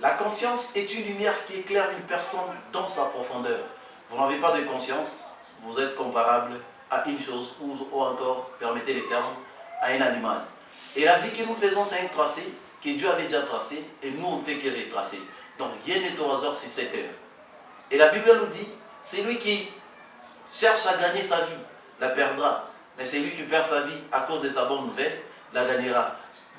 La conscience est une lumière qui éclaire une personne dans sa profondeur. Vous n'avez pas de conscience, vous êtes comparable à une chose ou encore, permettez les termes, à un animal. Et la vie que nous faisons, c'est un tracé que Dieu avait déjà tracé et nous on ne fait que retracer. Donc rien n'est au hasard sur cette terre. Et la Bible nous dit, c'est lui qui cherche à gagner sa vie, la perdra. Mais c'est lui qui perd sa vie à cause de sa bonne nouvelle, la gagnera.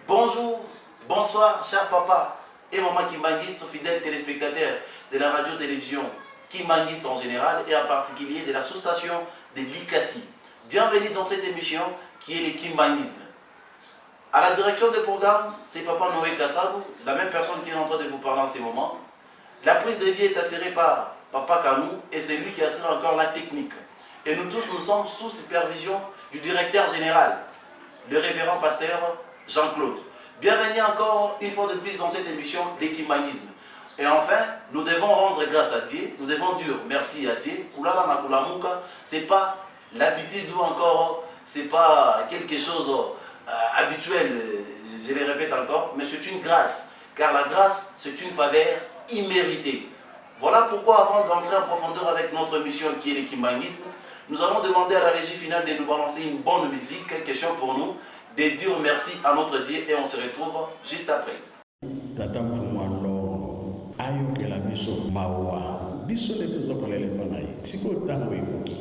Bonjour, bonsoir, cher papa et maman Kimbanguiste, fidèles téléspectateurs de la radio-télévision Kimbanguiste en général et en particulier de la sous-station de l'ICASI. Bienvenue dans cette émission qui est le Kimbanguisme. À la direction des programmes, c'est Papa Noé Kassabou, la même personne qui est en train de vous parler en ce moment. La prise de vie est assurée par Papa Kamou et c'est lui qui assure encore la technique. Et nous tous, nous sommes sous supervision du directeur général, le révérend pasteur Jean-Claude. Bienvenue encore une fois de plus dans cette émission, l'équimanisme. Et enfin, nous devons rendre grâce à Dieu, nous devons dire merci à Dieu. Kulala na kulamuka, c'est pas l'habitude ou encore, c'est pas quelque chose habituel, je le répète encore, mais c'est une grâce. Car la grâce, c'est une faveur imméritée. Voilà pourquoi, avant d'entrer en profondeur avec notre mission qui est l'équimanisme, nous allons demander à la régie finale de nous balancer une bonne musique, question pour nous, de dire merci à notre Dieu et on se retrouve juste après. Tata mfumalo ayo kela biso mawa biso le tuzokolele banaye siko tango ikuki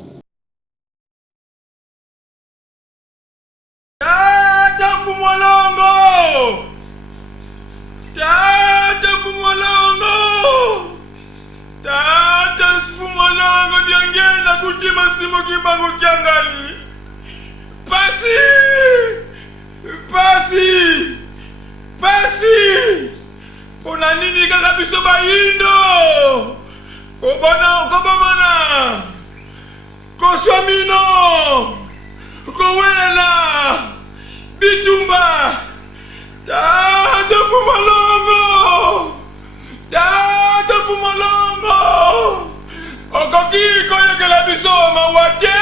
Tata mfumolongo Tata mfumolongo Tata mfumolongo diangena kutima simo kimbango kiangali Pasi Pasi Pasi Pona nini kaka biso bayindo Kobana kobamana Koswamino Kowela Bitumba Tata Fumalongo Tata Fumalongo Okoki koyekela biso mawate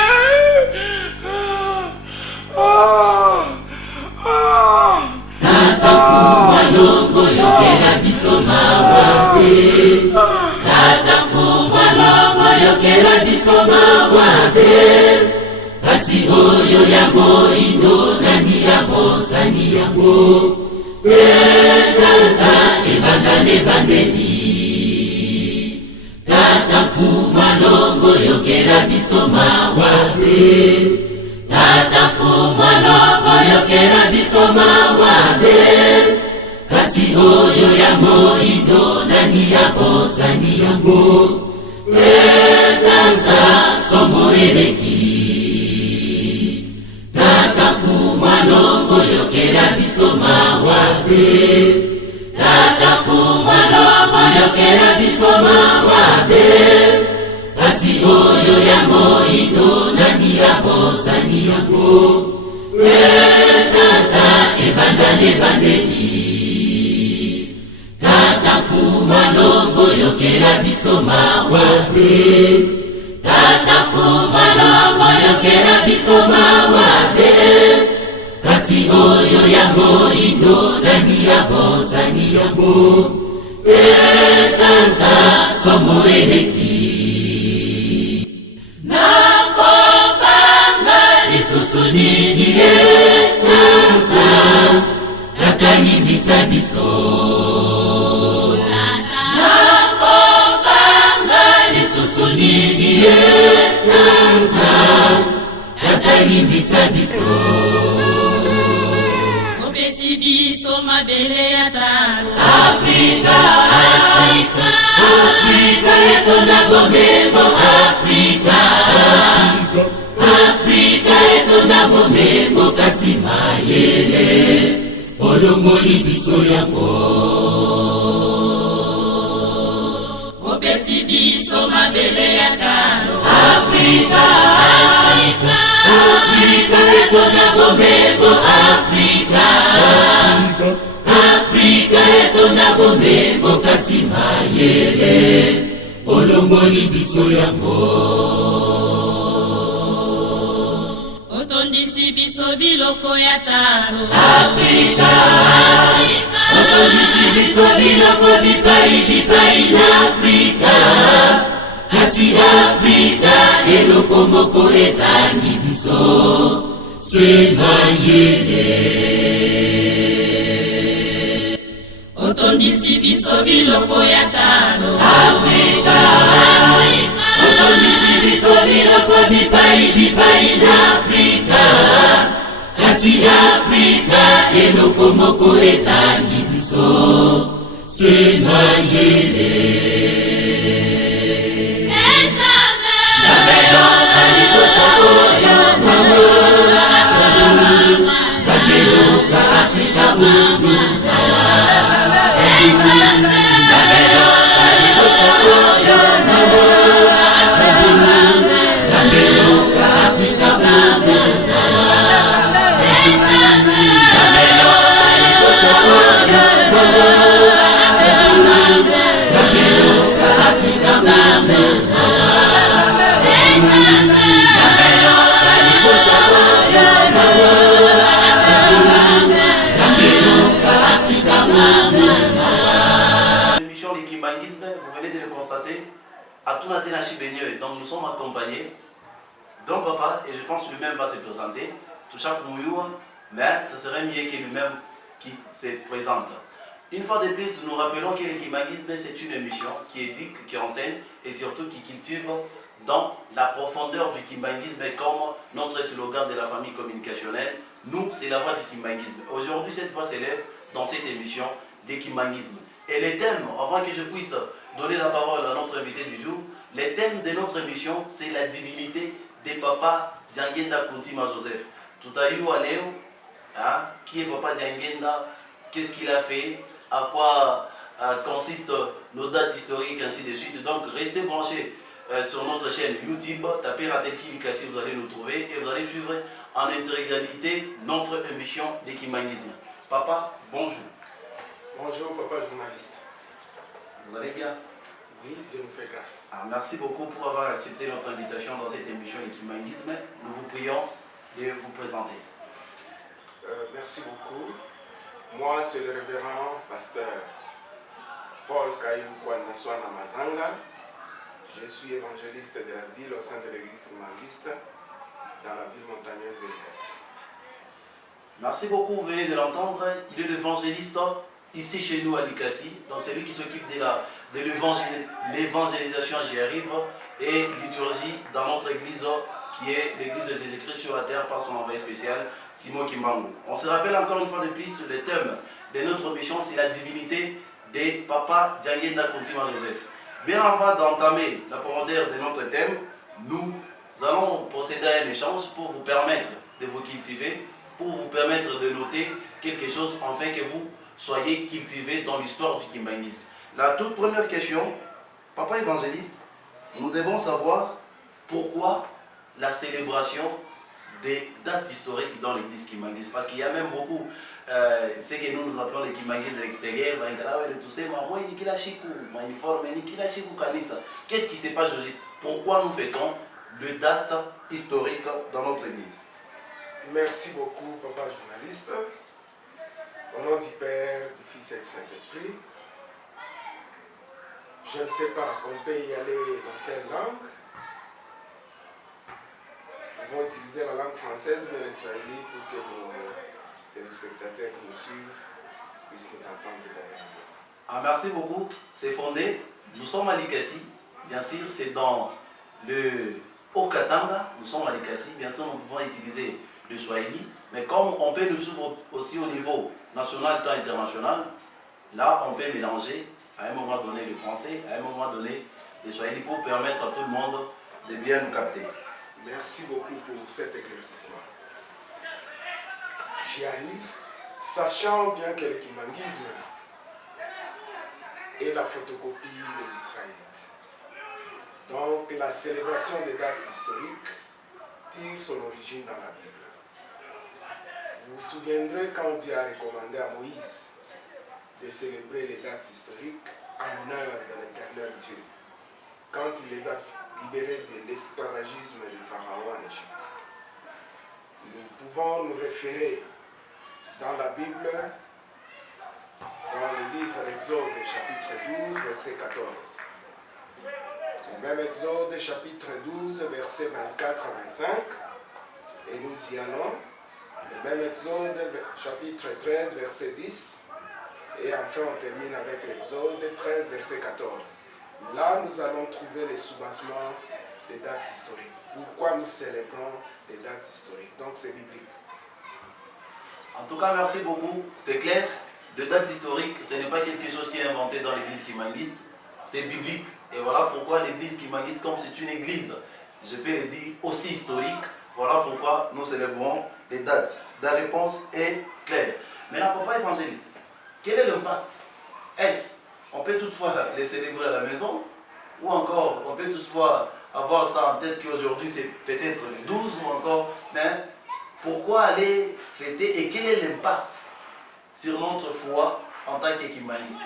Tata Fumalongo yokela biso mawabe Tata Fumalongo yokela biso mawabe Kasi oyo yango indo nani yango sani yango Tata ebandane bandeli Tata Fumalongo yokela biso mawabe Tata Fumalongo yokela biso mawabe Kasi oyo yango indo nani yango sani yango Tata somo eleki Tata Fumalongo yokela biso mawabe Tata Fumalongo yokela biso mawabe Kasi oyo yango indo nani yango sani yango Tata ebandane bandeli Tata Fumalongo yokela biso mawabe Tata Fumalongo yokela biso mawabe Kasi oyo yango indo nani yango sani yango Tata somo eleki Nakobanga lisusu nini Tata Tata yimbisa biso Nakobanga lisusu nini Tata yimbisa biso Opesi biso mabele ya talo Afrika, Afrika, Afrika etonda bomengo Afrika, Afrika etonda bomengo kasi mayele Olongoli biso yango Afrika, Afrika, Afrika etonda bomengo Afrika, Afrika etonda bomengo kasi mayele olongoli biso yango. Otondisi biso biloko ya talo Afrika, otondisi biso biloko bipai na Afrika. Kasi Afrika eloko moko ezangi biso se mayele. Otondisi biso biloko ya talo Afrika, otondisi biso biloko bipai na Afrika. Kasi Afrika eloko moko ezangi biso se mayele. Donc nous sommes accompagnés d'un papa et je pense que lui-même va se présenter. Tout ça pour nous, mais ce serait mieux que lui-même qui se présente. Une fois de plus, nous rappelons que le Kimbanguisme, c'est une émission qui éduque, qui enseigne et surtout qui cultive dans la profondeur du Kimbanguisme comme notre slogan de la famille communicationnelle. Nous, c'est la voix du Kimbanguisme. Aujourd'hui, cette voix s'élève dans cette émission, le Kimbanguisme. Et les thèmes, avant que je puisse donner la parole à notre invité du jour, les thèmes de notre émission, c'est la divinité des papas Diangenda Kuntima Joseph. Tout à l'heure, Léo, qui est papa Diangenda, qu'est-ce qu'il a fait, à quoi consistent nos dates historiques, ainsi de suite. Donc, restez branchés sur notre chaîne YouTube, tapez Ratelki Likasi, vous allez nous trouver et vous allez suivre en intégralité notre émission de Kimbanguisme. Papa, bonjour. Bonjour, papa journaliste. Vous allez bien? Oui, Dieu nous fait grâce. Alors, merci beaucoup pour avoir accepté notre invitation dans cette émission de Kimbanguisme. Nous vous prions de vous présenter. Merci beaucoup. Moi, c'est le révérend pasteur Paul Kaïlou Kwanaswana Mazanga. Je suis évangéliste de la ville au sein de l'église kimbanguiste dans la ville montagneuse de Likasi. Merci beaucoup, vous venez de l'entendre. Il est l'évangéliste ici chez nous à Likasi. Donc c'est lui qui s'occupe de l'évangélisation, j'y arrive, et liturgie dans notre église qui est l'église de Jésus-Christ sur la terre par son envoyé spécial, Simon Kimbangu. On se rappelle encore une fois de plus, le thème de notre mission, c'est la divinité des papas Diangenda Kuntima Joseph. Bien avant d'entamer la profondeur de notre thème, nous allons procéder à un échange pour vous permettre de vous cultiver, pour vous permettre de noter quelque chose afin que vous soyez cultivés dans l'histoire du Kimbanguisme. La toute première question, papa évangéliste, nous devons savoir pourquoi la célébration des dates historiques dans l'église kimbanguiste. Parce qu'il y a même beaucoup, ce que nous appelons les kimbanguistes de l'extérieur, qu'est-ce qui se passe juste? Pourquoi nous fêtons les dates historiques dans notre église? Merci beaucoup, papa journaliste. Au nom du Père, du Fils et du Saint-Esprit, je ne sais pas, on peut y aller dans quelle langue? Nous pouvons utiliser la langue française ou bien le swahili pour que nos téléspectateurs qui nous suivent puissent nous entendre correctement. Merci beaucoup, c'est fondé. Nous sommes à Likasi, bien sûr, c'est dans le Haut-Katanga, nous sommes à Likasi, bien sûr, nous pouvons utiliser le swahili, mais comme on peut nous suivre aussi au niveau national et international, là on peut mélanger à un moment donné le français, à un moment donné le swahili pour permettre à tout le monde de bien nous capter. Merci beaucoup pour cet éclaircissement. J'y arrive, sachant bien que le kimbanguisme est la photocopie des Israélites. Donc la célébration des dates historiques tire son origine dans la Bible. Vous vous souviendrez quand Dieu a recommandé à Moïse de célébrer les dates historiques en honneur de l'Éternel Dieu, quand il les a libérés de l'esclavagisme du Pharaon en Égypte. Nous pouvons nous référer dans la Bible, dans le livre d'Exode, chapitre 12, verset 14. Le même Exode, chapitre 12, verset 24 à 25. Et nous y allons. Le même Exode, chapitre 13, verset 10. Et enfin, on termine avec l'Exode 13, verset 14. Là, nous allons trouver les soubassements des dates historiques. Pourquoi nous célébrons les dates historiques? Donc, c'est biblique. En tout cas, merci beaucoup. C'est clair. Les dates historiques, ce n'est pas quelque chose qui est inventé dans l'église kimangiste. C'est biblique. Et voilà pourquoi l'église kimangiste, comme c'est une église, je peux le dire, aussi historique, voilà pourquoi nous célébrons les dates. La réponse est claire. Maintenant, papa évangéliste, quel est l'impact? Est-ce on peut toutefois les célébrer à la maison, ou encore on peut toutefois avoir ça en tête qu'aujourd'hui c'est peut-être le 12 ou encore, mais pourquoi aller fêter et quel est l'impact sur notre foi en tant qu'équimaniste?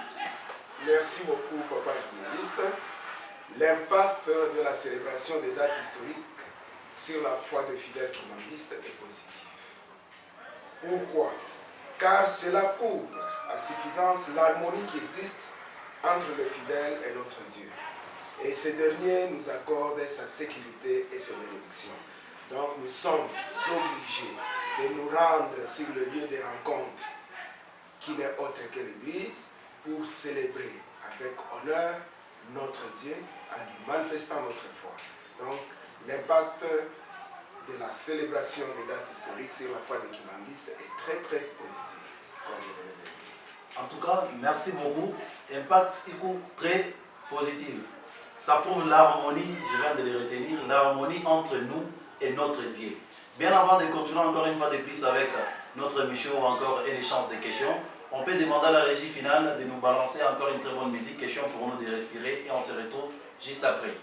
Merci beaucoup, papa journaliste. L'impact de la célébration des dates historiques sur la foi des fidèles kimangistes est positif. Pourquoi? Car cela prouve à suffisance l'harmonie qui existe entre les fidèles et notre Dieu. Et ce dernier nous accorde sa sécurité et ses bénédictions. Donc nous sommes obligés de nous rendre sur le lieu des rencontres, qui n'est autre que l'Église, pour célébrer avec honneur notre Dieu en lui manifestant notre foi. Donc l'impact de la célébration des dates historiques sur la foi des kimangistes est très très positif, comme je venais de le dire. En tout cas, merci beaucoup. Impact très positif. Ça prouve l'harmonie, je viens de le retenir, l'harmonie entre nous et notre Dieu. Bien avant de continuer encore une fois de plus avec notre émission ou encore un échange de questions, on peut demander à la régie finale de nous balancer encore une très bonne musique, question pour nous de respirer et on se retrouve juste après.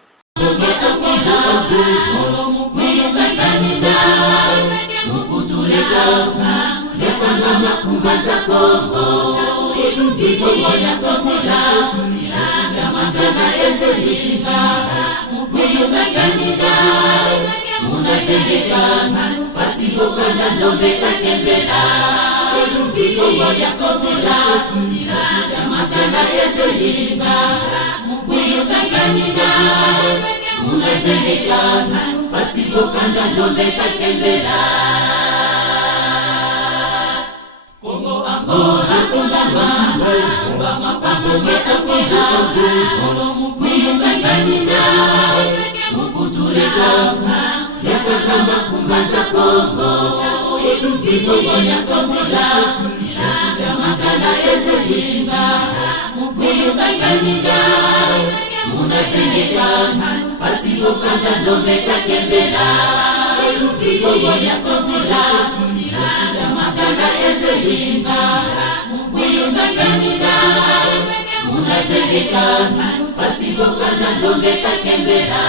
Congo, Angola, Kongamano, Bamapamboge, Angola, Muyizanganiza, Mukutulekanga, Yakakamba Kumbanza Congo, Ikongo ya Konzila, Yamakana Ezelinga, Muyizanganiza, Munazengekanga, Pasivokanda Ndombeka Kembela, Ikongo ya Konzila, Yamakana Ezelinga, Muyizanganiza, Munazengekanga, Pasivokanda Ndombeka Kembela.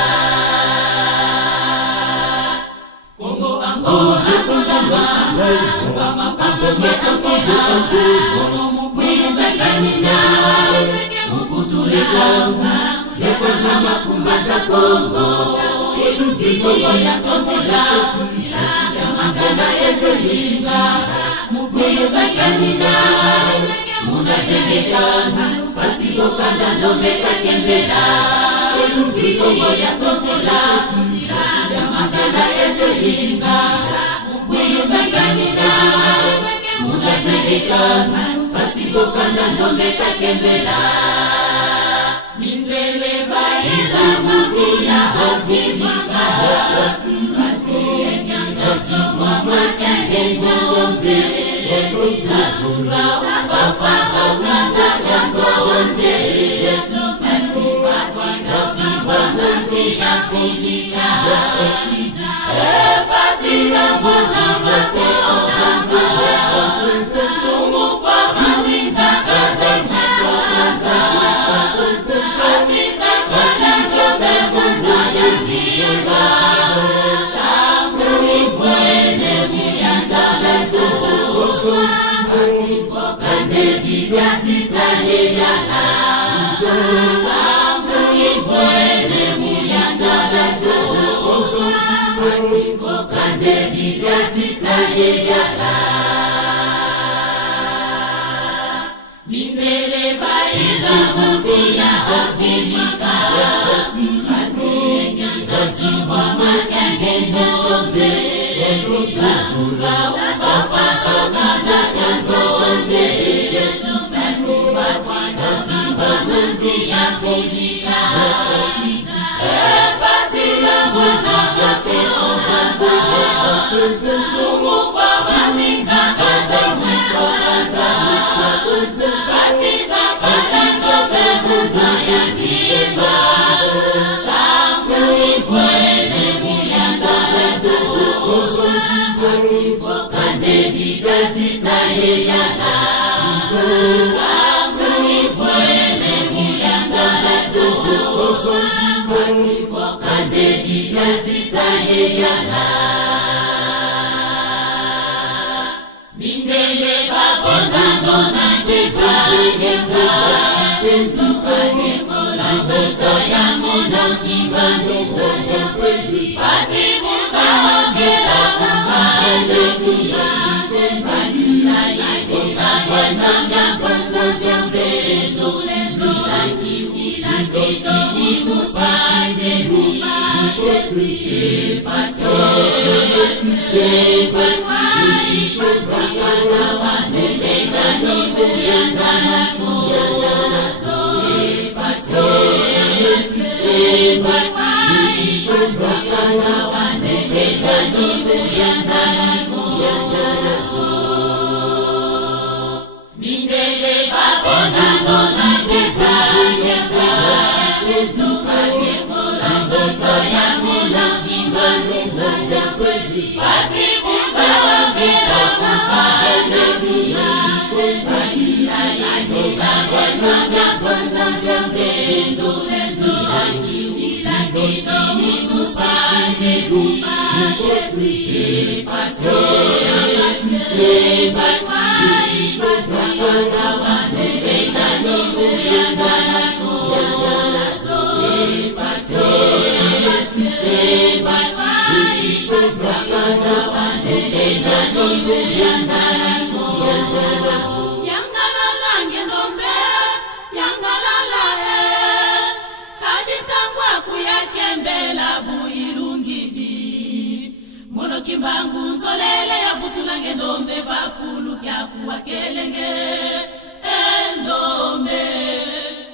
Congo, Angola, Kongamano, Bamapamboge, Angola, Muyizanganiza, Mukutulekanga, Yakakamba Kumbanza Congo, Ikongo ya Konzila, Yamakana Ezelinga, Muyizanganiza, Munazengekanga, Pasivokanda Ndombeka Kembela, Ikongo ya Konzila, Yamakana Ezelinga, Muyizanganiza, Munazengekanga, Pasivokanda Ndombeka Kembela. Mindele baiza mutia Afrika, Asiyenyanga simwa makende ngombe, Takuza wafasa ukanda kanzonde, Pasipasina simwa mutia Afrika, Pasina mwana maseo zanza, Tumu kwa mazinga kazenza shokaza, Asisa kwa nanzo bemunza,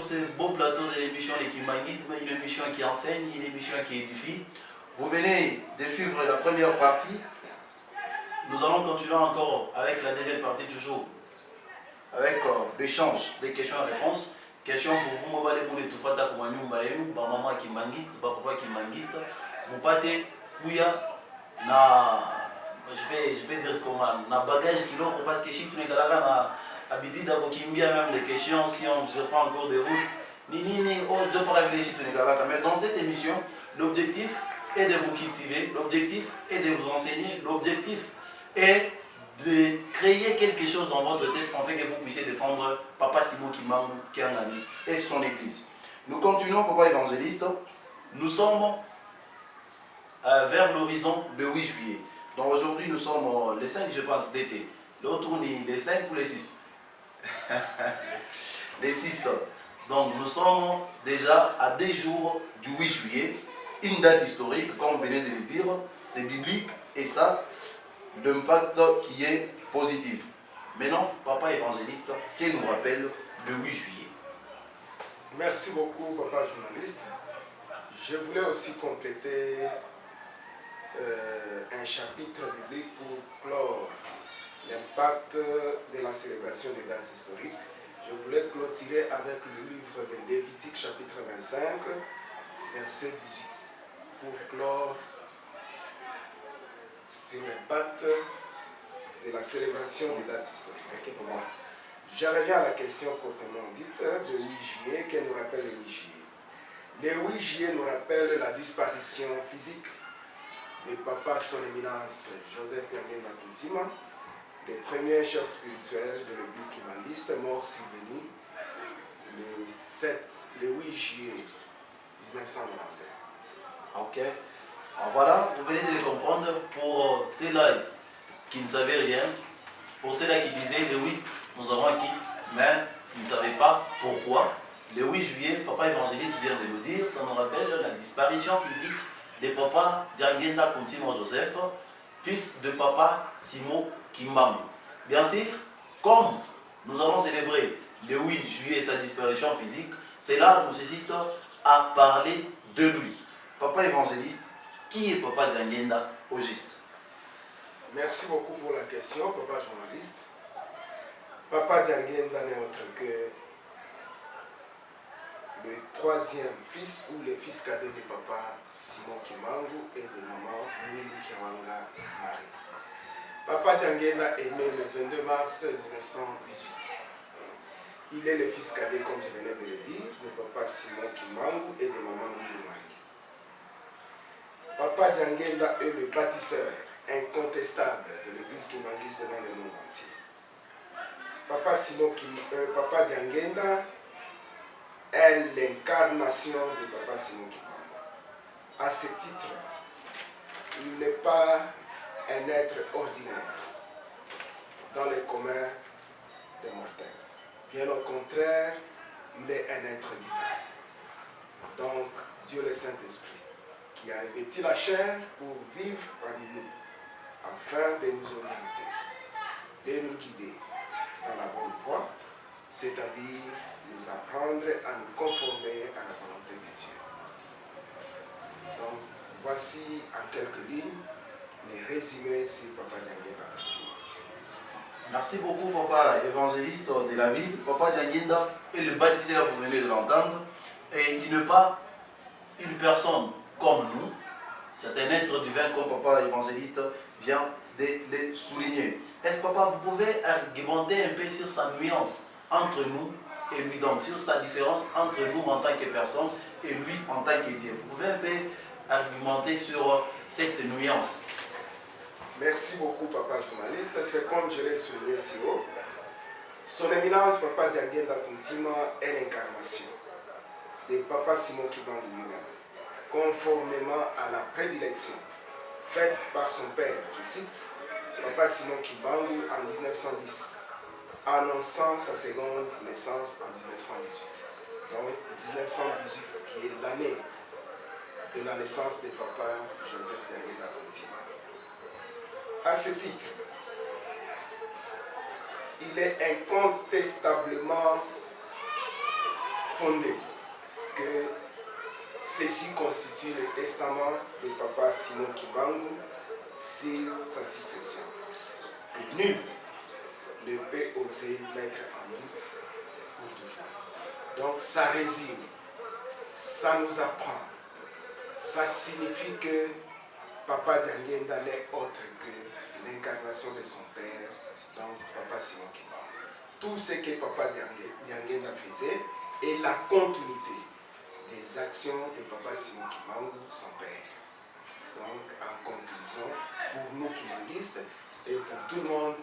Ce beau plateau de l'émission Les Kimbanguisme, une émission qui enseigne, une émission qui édifie. Vous venez de suivre la première partie. Nous allons continuer encore avec la deuxième partie du jour. Avec l'échange des questions et réponses. Questions pour vous, mobile pour les toufata pour manyumba yenu, ba maman Kimbangiste, ba papa Kimbangiste, mupate kuya na je vais dire comment na bagage kilo parce que si tu n'es na habitude à kimbia même des questions si on ne faisait pas encore des routes ni oh je peux réfléchir tu n'es mais dans cette émission l'objectif est de vous cultiver, l'objectif est de vous enseigner, l'objectif est de créer quelque chose dans votre tête afin que vous puissiez défendre Papa Simon Kimbangu Kiangani et son église. Nous continuons, Papa évangéliste. Nous sommes vers l'horizon le 8 juillet. Donc aujourd'hui, nous sommes les 5, je pense, d'été. L'autre, on est les 5 ou les 6 les 6. Donc nous sommes déjà à 2 jours du 8 juillet. Une date historique, comme vous venez de le dire, c'est biblique et ça, l'impact qui est positif. Maintenant, Papa évangéliste, qui nous rappelle le 8 juillet. Merci beaucoup, Papa journaliste. Je voulais aussi compléter un chapitre biblique pour clore l'impact de la célébration des dates historiques. Je voulais clôturer avec le livre de Lévitique, chapitre 25, verset 18, pour clore sur l'impact de la célébration des dates historiques. Okay, pour moi. Je reviens à la question proprement dite de 8 juillet, qui nous rappelle le 8 juillet. Le 8 juillet nous rappelle la disparition physique de Papa Son Éminence Joseph Nyangenda Kuntima, les premiers chefs spirituels de l'église kimbanguiste, mort survenu le 8 juillet 1991. Ok. Alors voilà, vous venez de le comprendre. Pour ceux-là qui ne savaient rien, pour ceux-là qui disaient le 8, nous avons un kit, mais ils ne savaient pas pourquoi. Le 8 juillet, Papa Évangéliste vient de nous dire, ça nous rappelle la disparition physique de Papa Diangenda Kontimo Joseph, fils de Papa Simo Kimbangu. Bien sûr, comme nous allons célébrer le 8 juillet sa disparition physique, cela nous suscite à parler de lui. Papa Évangéliste, qui est Papa Diangenda au juste? Merci beaucoup pour la question, Papa journaliste. Papa Diangenda n'est autre que le troisième fils ou le fils cadet de Papa Simon Kimbangu et de Maman Willy Kiawanga Marie. Papa Diangenda est né le 22 mars 1918. Il est le fils cadet, comme je venais de le dire, de Papa Simon Kimbangu et de Maman Willy Marie. Papa Diangenda est le bâtisseur incontestable de l'église kimbanguiste dans le monde entier. Papa Diangenda est l'incarnation de Papa Simon Kimbangu. À ce titre, il n'est pas un être ordinaire dans le commun des mortels. Bien au contraire, il est un être divin. Donc, Dieu le Saint-Esprit, qui a revêtu la chair pour vivre parmi nous, afin de nous orienter, de nous guider dans la bonne voie, c'est-à-dire nous apprendre à nous conformer à la volonté de Dieu. Donc, voici en quelques lignes les résumés sur Papa Diangenda. Merci beaucoup, Papa Évangéliste de la ville. Papa Diangenda est le baptiseur, vous venez de l'entendre, et il n'est pas une personne comme nous, c'est un être divin comme Papa Évangéliste vient de le souligner. Est-ce, Papa, vous pouvez argumenter un peu sur sa nuance entre nous et lui, donc sur sa différence entre nous en tant que personne et lui en tant que Dieu? Vous pouvez un peu argumenter sur cette nuance? Merci beaucoup, Papa journaliste. C'est comme je l'ai souligné si haut. Son éminence, Papa Diangenda Kontimo, est l'incarnation de Papa Simon Kimbangu lui-même, conformément à la prédilection faite par son père, je cite, Papa Simon Kimbangu en 1910, annonçant sa seconde naissance en 1918. Donc 1918 qui est l'année de la naissance de Papa Joseph Diangenda Kontimo. À ce titre, il est incontestablement fondé que ceci constitue le testament de Papa Simon Kimbangu sur sa succession, que nul ne peut oser mettre en doute pour toujours. Donc ça résume, ça nous apprend, ça signifie que Papa Diangenda n'est autre que l'incarnation de son père, donc Papa Simon Kimbangu. Tout ce que Papa Diangenda faisait est la continuité des actions de Papa Simon Kimbangu, son père. Donc, en conclusion, pour nous kimbanguistes et pour tout le monde,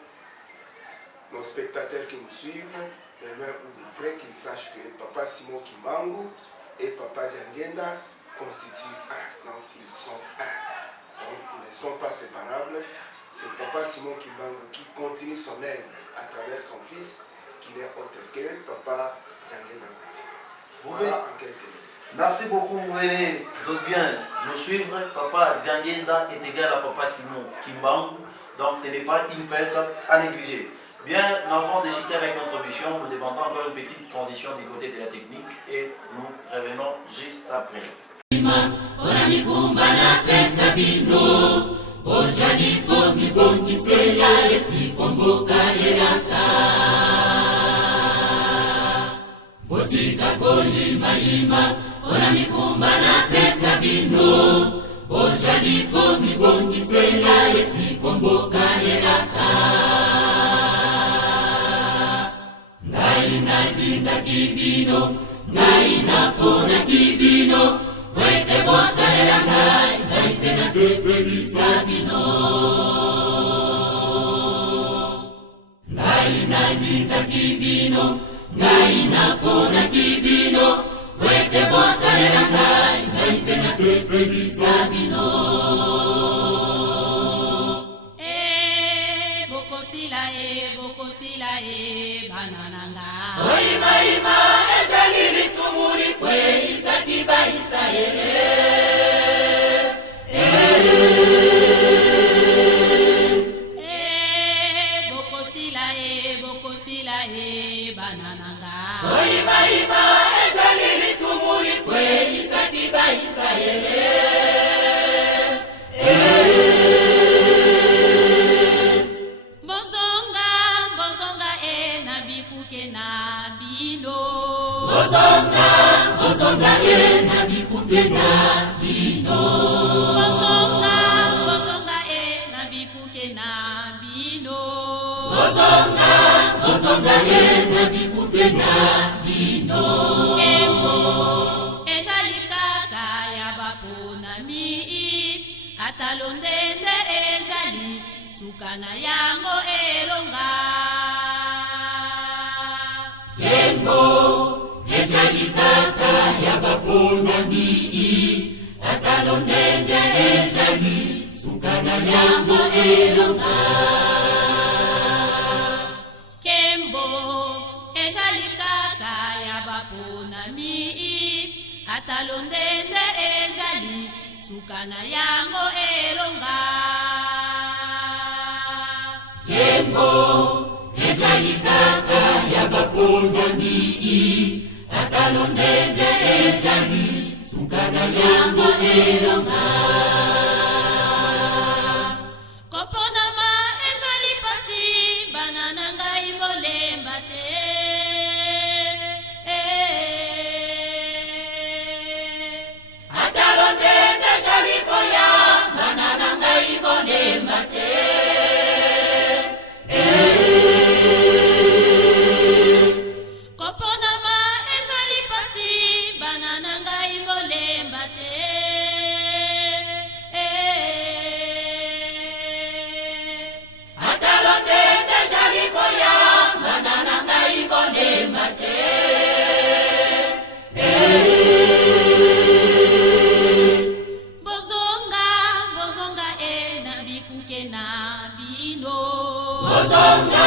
nos spectateurs qui nous suivent, de loin ou de près, qu'ils sachent que Papa Simon Kimbangu et Papa Diangenda constituent un. Donc, ils sont un. Donc, ils ne sont pas séparables. C'est Papa Simon Kimbangu qui continue son œuvre à travers son fils, qui n'est autre que Papa Diangenda Kontimo. Voilà en quelques lignes. Merci beaucoup, vous venez de bien nous suivre. Papa Diangenda est égal à Papa Simon Kimbangu, donc ce n'est pas une fête à négliger. Bien, avant de chuter avec notre mission, nous demandons encore une petite transition du côté de la technique et nous revenons juste après. Ona mikumba na pesa bino, ojaliko mibongisela yesikomboka yelaka. Ngai nadinga kibino, ngai napona kibino, wete bosa lela ngai pena sepelisa bino. nalinga kibino ngai napona kibino wete bosalela ngai ngai mpe nasepelisa bino bokosila banananga oimaima ezali lisumuri kwe isakiba isayele bokosila banananga oimaima ezali lisumuri kwe isakiba isayele Bozonga na bikuke na bino Bozonga na bikuke na bino Bozonga na bikuke na bino Embo ejali kaka ya bapona mi atalondende ejali sukana yango elonga Embo ejali kaka ya bapona mi atalondende ejali sukana yango elonga Kembo ejali kaka ya bapona mi atalondende ejali sukana yango elonga Kembo ejali kaka ya bapona mi atalondende ejali sukana yango elonga kopona ma ejali pasi banana ngai bolemba te atalondende ejali koya banana ngai bolemba te Bozonga na bikuke na bino Bozonga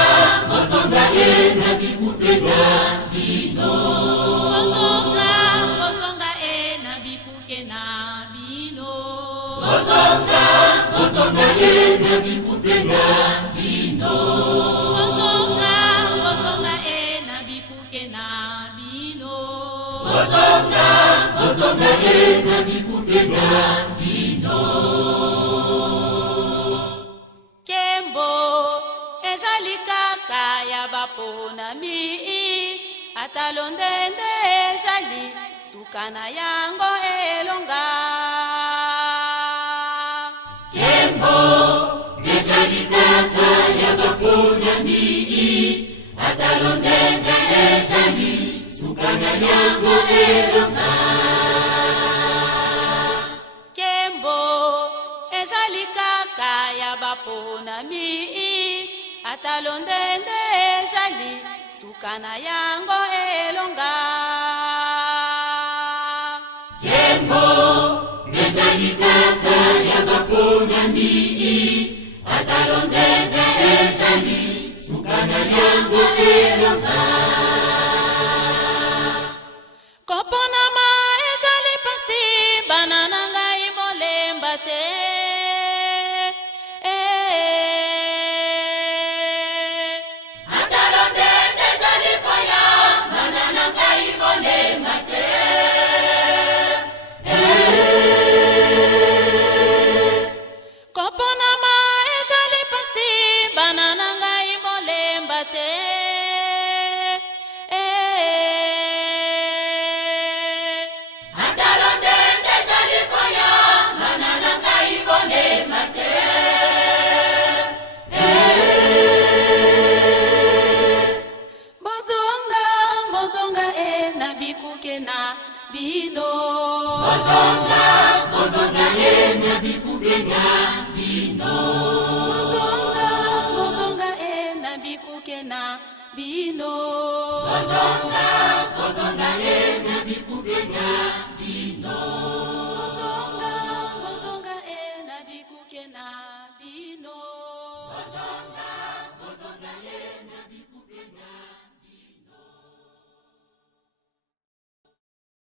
na bikuke na bino Bozonga na bikuke na bino Bozonga na bikuke na bino Bozonga na bikuke na bino Kembo ejali kaka ya bapona mi atalondende ejali sukana yango elonga Kembo ejali kaka ya bapona mi atalondende ejali sukana yango elonga Kembo ejali kaka ya bapona mi atalondende ejali sukana yango elonga Kembo ejali kaka ya bapona mi atalondende ejali sukana yango elonga kopona ma ejali pasi banana ngai molemba te bikuke na bino. Bozonga, bozonga na bikuke na bino. Bozonga, bozonga na bikuke na bino. Bozonga, bozonga na bikuke na bino.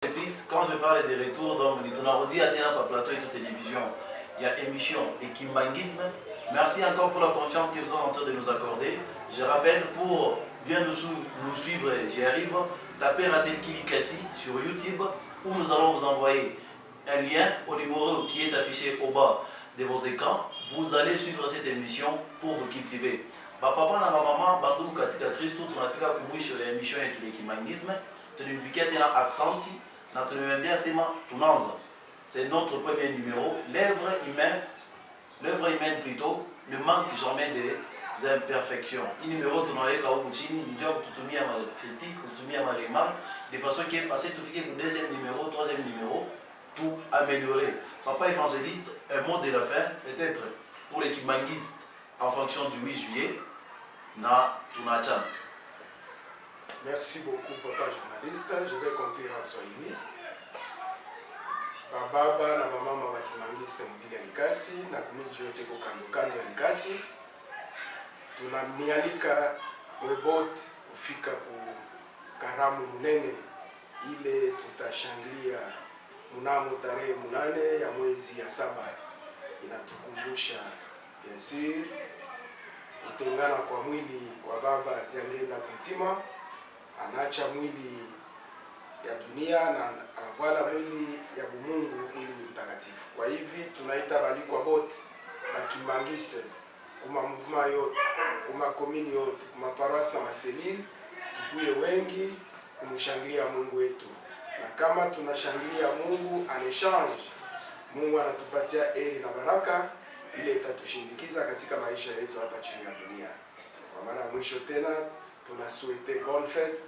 Et puis, quand je parle des retours, donc, on a redit à Ténapa Plateau et toute télévision, il y a émission et Kimbanguisme. Merci encore pour la confiance que vous êtes en train de nous accorder. Je rappelle, pour bien nous suivre, j'y arrive, tapez Ratel Kilikassi sur YouTube où nous allons vous envoyer un lien au numéro qui est affiché au bas de vos écrans. Vous allez suivre cette émission pour vous cultiver. Papa na maman, Bandou Katika Christo, tu n'as fait qu'à mourir l'émission et tous les Kimbanguisme. Tu n'as plus qu'à être accenti, tu n'as même bien Tunanza. C'est notre premier numéro. L'œuvre humaine plutôt ne manque jamais des imperfections. Un numéro tu n'as qu'à Obuchini, un job tu as ma critique, tu as ma remarque, de façon qui est passé tout fait que le deuxième numéro, troisième numéro, tout amélioré. Papa évangéliste, un mot de la fin, peut-être pour les Kimbanguistes en fonction du 8 juillet, na Tunachan. Merci beaucoup, papa journaliste. Je vais conclure en Swahili. Baba na mama wa Kimbanguiste mvili ya Likasi na kumiji yote kwa kando ya Likasi. Tunamialika webote kufika ku karamu munene ile tutashangilia mnamo tarehe 8 ya mwezi ya 7. Inatukumbusha bien sûr kutengana kwa mwili kwa baba atiangenda kuntima, anacha mwili ya dunia na anavala mwili ya bumungu, mwili mtakatifu. Kwa hivi tunaita balikwa bote na Kimbanguiste kuma mouvement yote, kuma komini yote, kuma paroisse na maselile, tukuye wengi kumshangilia Mungu wetu. Na kama tunashangilia Mungu en échange, Mungu anatupatia heri na baraka ile itatushindikiza katika maisha yetu hapa chini ya dunia. Kwa mara ya mwisho tena tunasuete bonne fête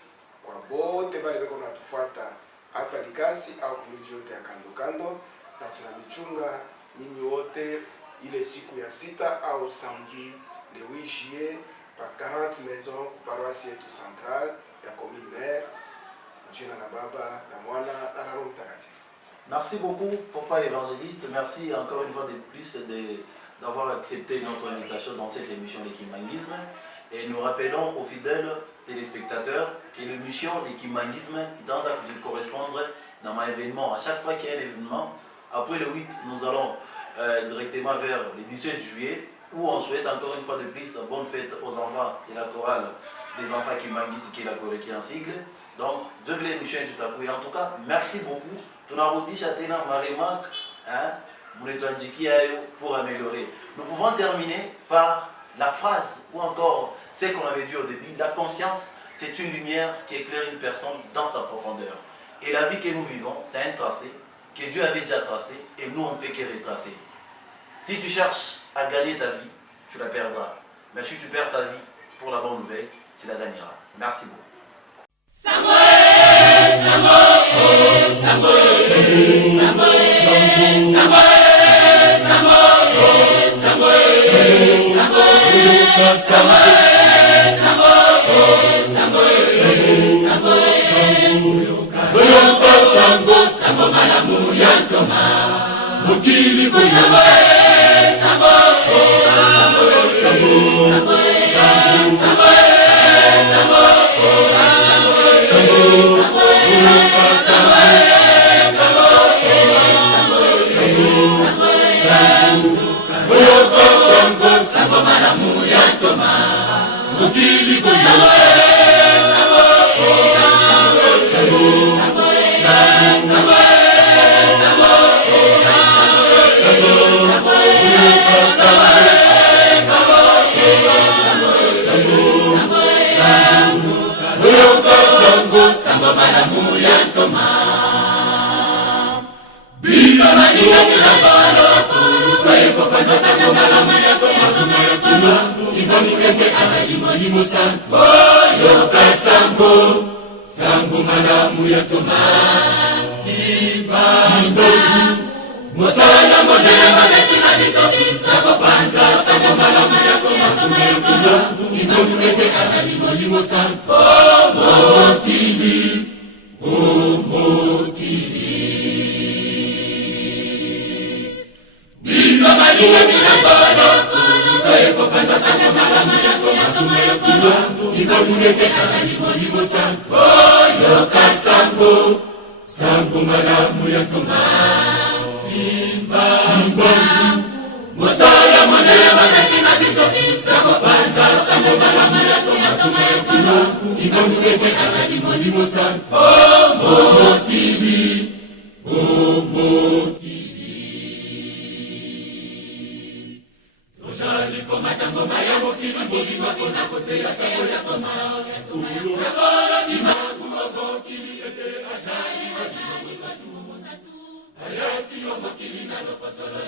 kwa bote bale beko natufuata hapa Likasi au kumiji yote ya kando kando, na tunamichunga nyinyi wote ile siku ya 6 au samedi le 8 juillet pa 40 maisons kwa paroisse yetu centrale ya commune Mer, jina la Baba la Mwana na la Roho Mtakatifu. Merci beaucoup, papa évangéliste. Merci encore une fois de plus d'avoir accepté notre invitation dans cette émission de Kimbanguisme. Et nous rappelons aux fidèles téléspectateurs que l'émission de Kimbanguisme est dans à correspondre dans un événement. À chaque fois qu'il y a un événement, après le 8, nous allons directement vers le 17 juillet, où on souhaite encore une fois de plus bonne fête aux enfants et la chorale des enfants Kimbanguistes, qui est la chorale qui est en sigle. Donc, Dieu veut l'émission et tout à coup. Et en tout cas, merci beaucoup. Tu n'as pas dit Chatena, ma remarque, pour améliorer. Nous pouvons terminer par la phrase ou encore ce qu'on avait dit au début. La conscience, c'est une lumière qui éclaire une personne dans sa profondeur. Et la vie que nous vivons, c'est un tracé que Dieu avait déjà tracé et nous on ne fait que retracer. Si tu cherches à gagner ta vie, tu la perdras. Mais si tu perds ta vie pour la bonne nouvelle, tu la gagneras. Merci beaucoup. Mosala modele magasi na biso, sako panza, sako salama yako yakoma yakoma imamuleke aja limo limo san omokili biso balinga minabolo kuluka panda sanga salama yako yakoma yakoma imamuleke aja limo limo san yoka sango sango malamu yakoma Mosala monere banasina biso biso kopanza sango malama yakoma yakoma imamuleke aja limo limo san omokili ojali komata ngoma ya mokili mbonima mpona koteya sango yakoma ulokola dimangu omokili ete ajali ayaki omokili na lokosolo